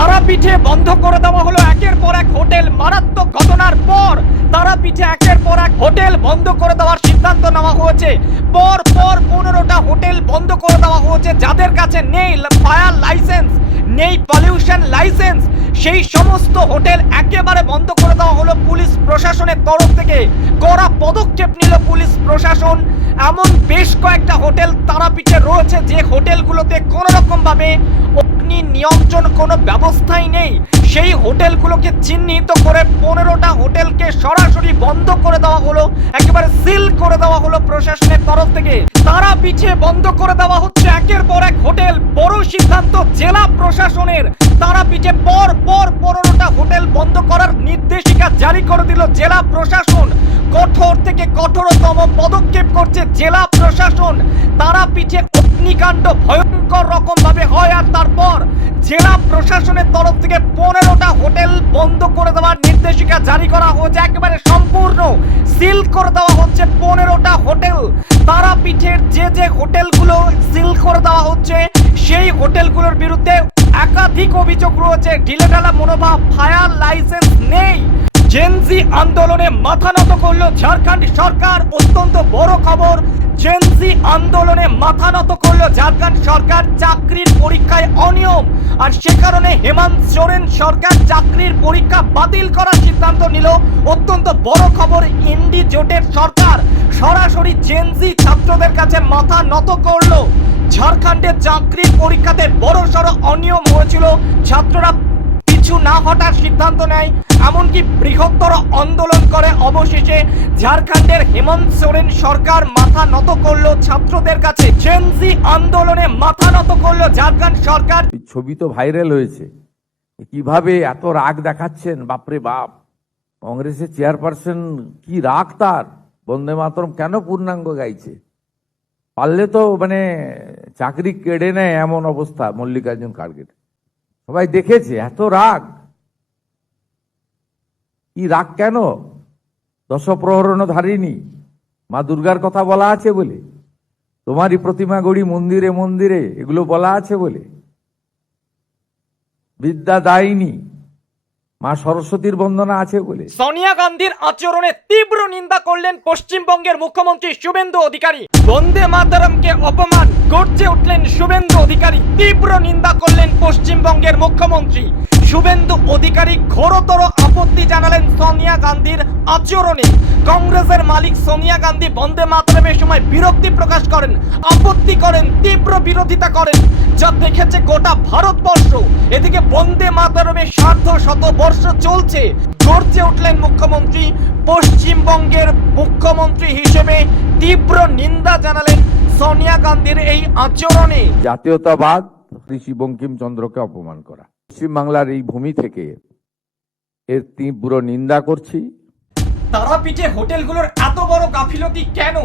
তারাপীঠে বন্ধ করে দেওয়া হলো একের পর এক হোটেল। মারাত্মক ঘটনার পর তারাপীঠে একের পর এক হোটেল বন্ধ করে দেওয়ার সিদ্ধান্ত নেওয়া হয়েছে। পর পর 15টা হোটেল বন্ধ করে দেওয়া হয়েছে, যাদের কাছে নেই ফায়ার লাইসেন্স, নেই পলিউশন লাইসেন্স, সেই সমস্ত হোটেল একেবারে বন্ধ করে দেওয়া হলো পুলিশ প্রশাসনের তরফ থেকে। কড়া পদক্ষেপ নিল পুলিশ প্রশাসন। এমন বেশ কয়েকটা হোটেল তারাপীঠে রয়েছে যে হোটেলগুলোতে কোনো রকম ভাবে অগ্নি নিয়ন্ত্রণ কোনো ব্যবস্থাই নেই। সেই হোটেলগুলোকে চিহ্নিত করে 15টা হোটেলকে সরাসরি বন্ধ করে দেওয়া হলো, একেবারে সিল করে দেওয়া হলো প্রশাসনের তরফ থেকে। তারাপীঠে বন্ধ করে দেওয়া হচ্ছে একের পর এক হোটেল। বড় সিদ্ধান্ত জেলা প্রশাসনের। তারাপীঠে পর পর 15টা হোটেল বন্ধ করার নির্দেশিকা জারি করে দিল জেলা প্রশাসন। কঠোর থেকে কঠোরতম পদক্ষেপ করছে জেলা প্রশাসন। তারাপীঠে অগ্নিকাণ্ড ভয়ঙ্কর রকম ভাবে হয়, আর তারপর জেলা প্রশাসনের তরফ থেকে 15টা হোটেল বন্ধ করে দেওয়ার নির্দেশিকা জারি করা হয়েছে। একেবারে সম্পূর্ণ সিল করে দেওয়া হচ্ছে 15টা হোটেল। তারাপীঠের যে হোটেলগুলো সিল করে দেওয়া হচ্ছে সেই হোটেলগুলোর বিরুদ্ধে একাধিক অভিযোগ রয়েছে। ঢিলেঢালা মনোভাব, ফায়ার লাইসেন্স নেই। জেনজি আন্দোলনে মাথা নত করল ঝাড়খণ্ড সরকার। অত্যন্ত বড় খবর, জেনজি আন্দোলনে মাথা নত করল ঝাড়খণ্ড সরকার। চাকরির পরীক্ষায় অনিয়ম, আর সে কারণে হেমন্ত সোরেন সরকার চাকরির পরীক্ষা বাতিল করার সিদ্ধান্ত নিল। অত্যন্ত বড় খবর, ইন্ডি জোটের সরকার সরাসরি জেনজি ছাত্রদের কাছে মাথা নত করল। ঝাড়খণ্ডের চাকরির পরীক্ষাতে বড়সড় অনিয়ম হয়েছিল, ছাত্ররা পিছু না হটার সিদ্ধান্ত নেয়, এমনকি বৃহত্তর আন্দোলন করে। অবশেষে ঝাড়খণ্ডের হেমন্ত সোরেন সরকার মাথা নত করলো ছাত্রদের কাছে। জেনজি আন্দোলনে মাথা নত করলো ঝাড়খণ্ড সরকার। ছবি তো ভাইরাল হয়েছে, কিভাবে এত রাগ দেখাচ্ছেন, বাপরে বাপ। কংগ্রেসের চেয়ারপারসন কি রাগ তার, বন্দে মাতরম কেন পূর্ণাঙ্গ গাইছে। পারলে তো চাকরি কেড়ে নেয় এমন অবস্থা মল্লিকার্জুন খাড়গের। সবাই দেখেছে, এত রাগ, কি রাগ কেন? দশপ্রহরণ ধারিনি, মা দুর্গার কথা বলা আছে বলে, তোমারই প্রতিমা গড়ি মন্দিরে মন্দিরে, এগুলো বলা আছে বলে, বিদ্যা দায়িনী মা সরস্বতীর বন্দনা আছে বলে। সোনিয়া গান্ধীর আচরণে তীব্র নিন্দা করলেন পশ্চিমবঙ্গের মুখ্যমন্ত্রী শুভেন্দু অধিকারী। বন্দে মাতরমকে অপমান, গর্জে উঠলেন শুভেন্দু অধিকারী। তীব্র নিন্দা করলেন পশ্চিমবঙ্গের মুখ্যমন্ত্রী শুভেন্দু অধিকারী। ঘোরতর আপত্তি জানালেন সোনিয়া গান্ধীর আচরণে। কংগ্রেসের মালিক সোনিয়া গান্ধী বন্দে মাতরমের সময় বিরক্তি প্রকাশ করেন, আপত্তি করেন, তীব্র বিরোধিতা করেন, যা দেখেছে গোটা ভারতবর্ষ। এদিকে বন্দে মাতরমের স্বার্থ শতবর্ষ চলছে। গর্জে উঠলেন মুখ্যমন্ত্রী। পশ্চিমবঙ্গের মুখ্যমন্ত্রী হিসেবে তীব্র নিন্দা জানালেন সোনিয়া গান্ধীর এই আচরণে। জাতীয়তাবাদ ঋষি বঙ্কিমচন্দ্রকে অপমান করা, পশ্চিমবাংলার এই ভূমি থেকে এর তীব্র নিন্দা করছি। তারাপীঠে হোটেলগুলোর এত বড় গাফিলতি কেন?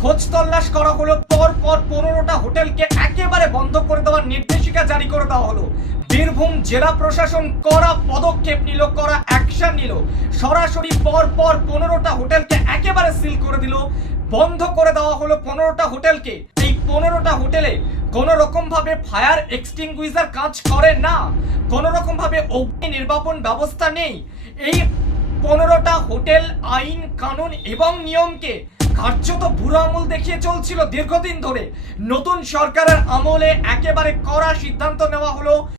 খোঁজ তল্লাশ করা হলো, পর পর 15টা হোটেলকে একেবারে বন্ধ করে দেওয়ার নির্দেশিকা জারি করে দেওয়া হলো। বীরভূম জেলা প্রশাসন কড়া পদক্ষেপ নিল, কড়া অ্যাকশন নিল। সরাসরি পর পর 15টা হোটেলকে একেবারে সিল করে দিল, বন্ধ করে দেওয়া হলো 15টা হোটেলকে। এই 15টা হোটেলে কোন রকম ভাবে ফায়ার এক্সটিংগুইজার কাজ করে না, কোন রকম ভাবে অগ্নি নির্বাপন ব্যবস্থা নেই। এই 15টা হোটেল আইন কানুন এবং নিয়মকে কার্যত বুড়ো আঙুল দেখিয়ে চলছিল দীর্ঘদিন ধরে। নতুন সরকারের আমলে একেবারে কড়া সিদ্ধান্ত নেওয়া হলো।